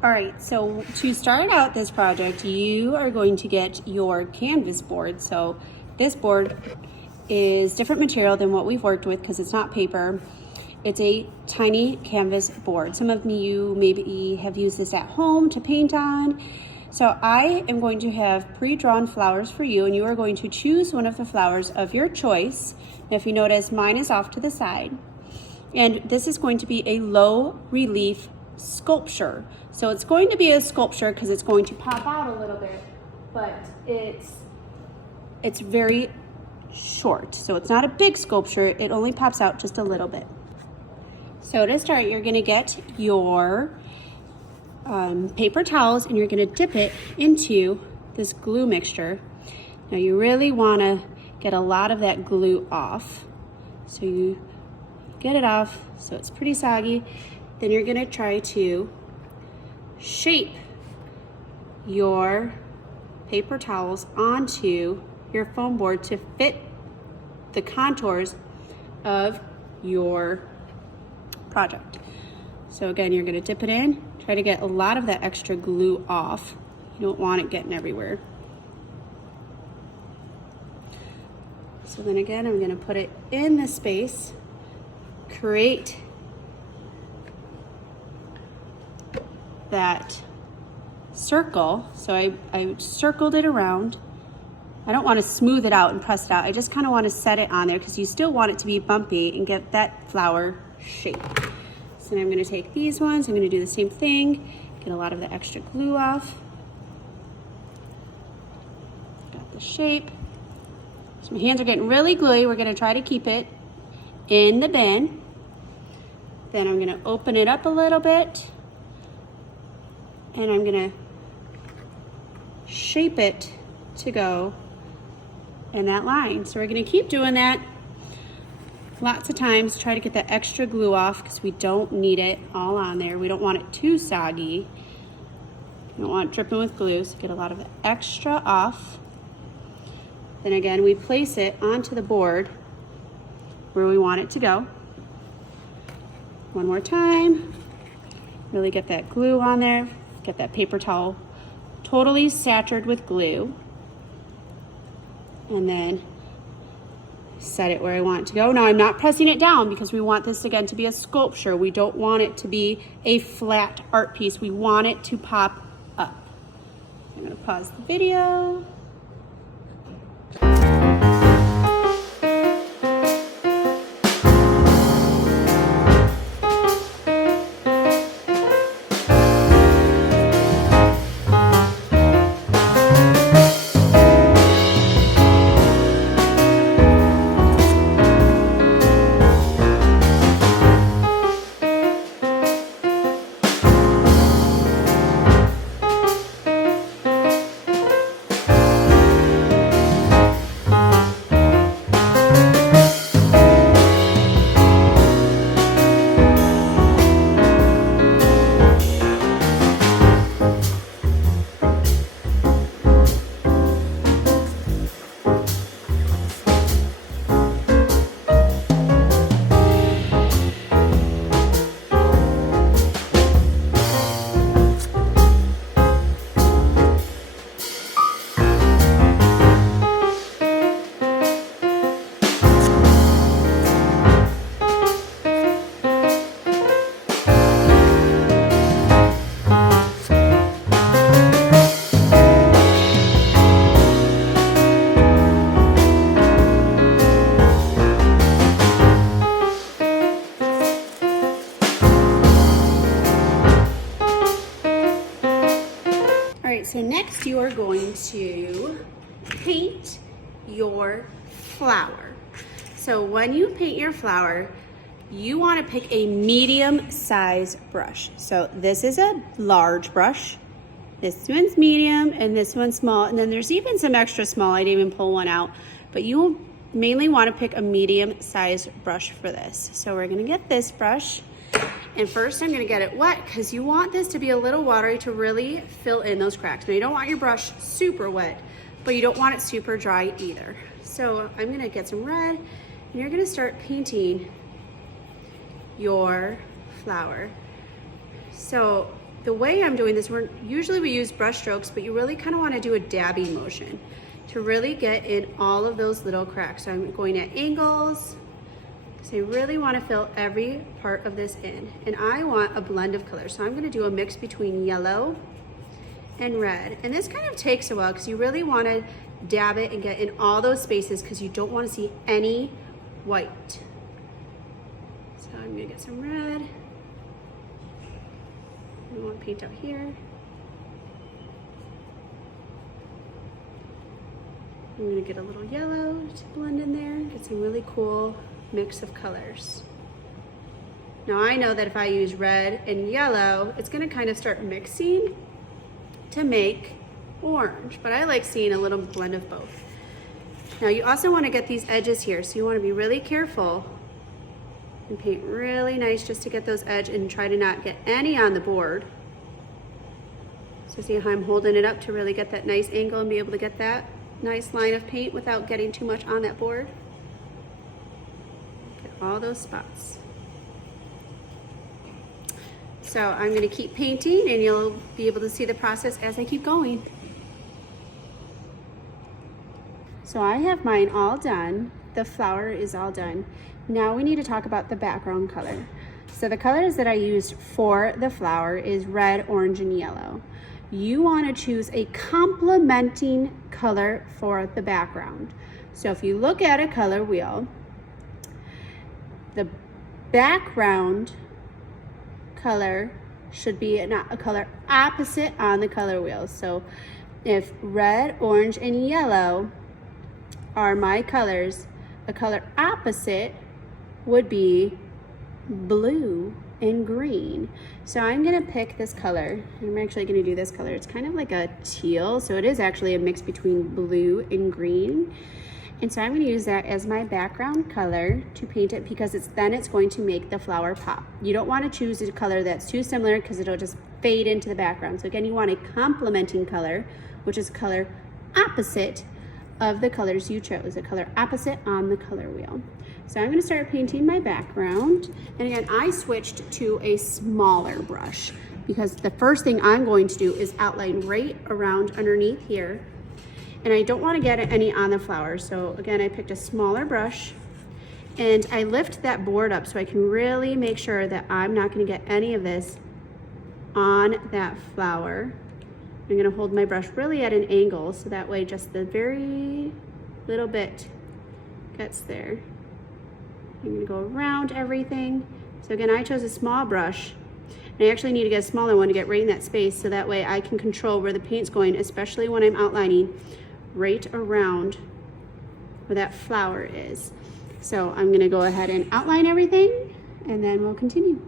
All right, so to start out this project, you are going to get your canvas board. So this board is different material than what we've worked with because it's not paper. It's a tiny canvas board. Some of you maybe have used this at home to paint on. So I am going to have pre-drawn flowers for you, and you are going to choose one of the flowers of your choice. Now, if you notice, mine is off to the side. And this is going to be a low relief sculpture. So it's going to be a sculpture because it's going to pop out a little bit, but it's very short. So it's not a big sculpture, it only pops out just a little bit. So to start, you're gonna get your paper towels and you're gonna dip it into this glue mixture. Now you really wanna get a lot of that glue off. So you get it off so it's pretty soggy. Then you're gonna try to shape your paper towels onto your foam board to fit the contours of your project. So again, you're gonna dip it in, try to get a lot of that extra glue off. You don't want it getting everywhere. So then again, I'm gonna put it in the space, create that circle. So I circled it around. I don't want to smooth it out and press it out. I just kind of want to set it on there because you still want it to be bumpy and get that flower shape. So now I'm going to take these ones. I'm going to do the same thing. Get a lot of the extra glue off. Got the shape. So my hands are getting really gluey. We're going to try to keep it in the bin. Then I'm going to open it up a little bit. And I'm gonna shape it to go in that line. So we're gonna keep doing that lots of times. Try to get that extra glue off because we don't need it all on there. We don't want it too soggy. We don't want it dripping with glue, so get a lot of the extra off. Then again, we place it onto the board where we want it to go. One more time. Really get that glue on there. Get that paper towel totally saturated with glue, and then set it where I want it to go. Now I'm not pressing it down because we want this again to be a sculpture. We don't want it to be a flat art piece. We want it to pop up. I'm gonna pause the video. So next you are going to paint your flower. So when you paint your flower, you want to pick a medium size brush. So this is a large brush, this one's medium, and this one's small, and then there's even some extra small. I didn't even pull one out, but you mainly want to pick a medium size brush for this. So we're going to get this brush. And first I'm gonna get it wet because you want this to be a little watery to really fill in those cracks. Now you don't want your brush super wet, but you don't want it super dry either. So I'm gonna get some red and you're gonna start painting your flower. So the way I'm doing this, usually we use brush strokes, but you really kind of want to do a dabbing motion to really get in all of those little cracks. So I'm going at angles. So you really want to fill every part of this in. And I want a blend of colors. So I'm going to do a mix between yellow and red. And this kind of takes a while because you really want to dab it and get in all those spaces because you don't want to see any white. So I'm going to get some red. I want to paint out here. I'm going to get a little yellow to blend in there, get some really cool mix of colors. Now I know that if I use red and yellow, it's going to kind of start mixing to make orange, but I like seeing a little blend of both. Now you also want to get these edges here, so you want to be really careful and paint really nice just to get those edges and try to not get any on the board. So see how I'm holding it up to really get that nice angle and be able to get that nice line of paint without getting too much on that board. Get all those spots. So I'm going to keep painting and you'll be able to see the process as I keep going. So I have mine all done. The flower is all done. Now we need to talk about the background color. So the colors that I used for the flower is red, orange, and yellow. You want to choose a complementing color for the background. So if you look at a color wheel, the background color should be a color opposite on the color wheel. So if red, orange, and yellow are my colors, a color opposite would be blue and green. So I'm gonna pick this color. I'm actually gonna do this color. It's kind of like a teal, so it is actually a mix between blue and green. And so I'm going to use that as my background color to paint it because then it's going to make the flower pop. You don't want to choose a color that's too similar because it'll just fade into the background. So again, you want a complementing color, which is color opposite of the colors you chose, a color opposite on the color wheel. So I'm going to start painting my background. And again, I switched to a smaller brush because the first thing I'm going to do is outline right around underneath here. And I don't want to get any on the flower. So again, I picked a smaller brush and I lift that board up so I can really make sure that I'm not going to get any of this on that flower. I'm going to hold my brush really at an angle so that way just the very little bit gets there. I'm going to go around everything. So again, I chose a small brush. And I actually need to get a smaller one to get right in that space so that way I can control where the paint's going, especially when I'm outlining right around where that flower is. So I'm going to go ahead and outline everything and then we'll continue.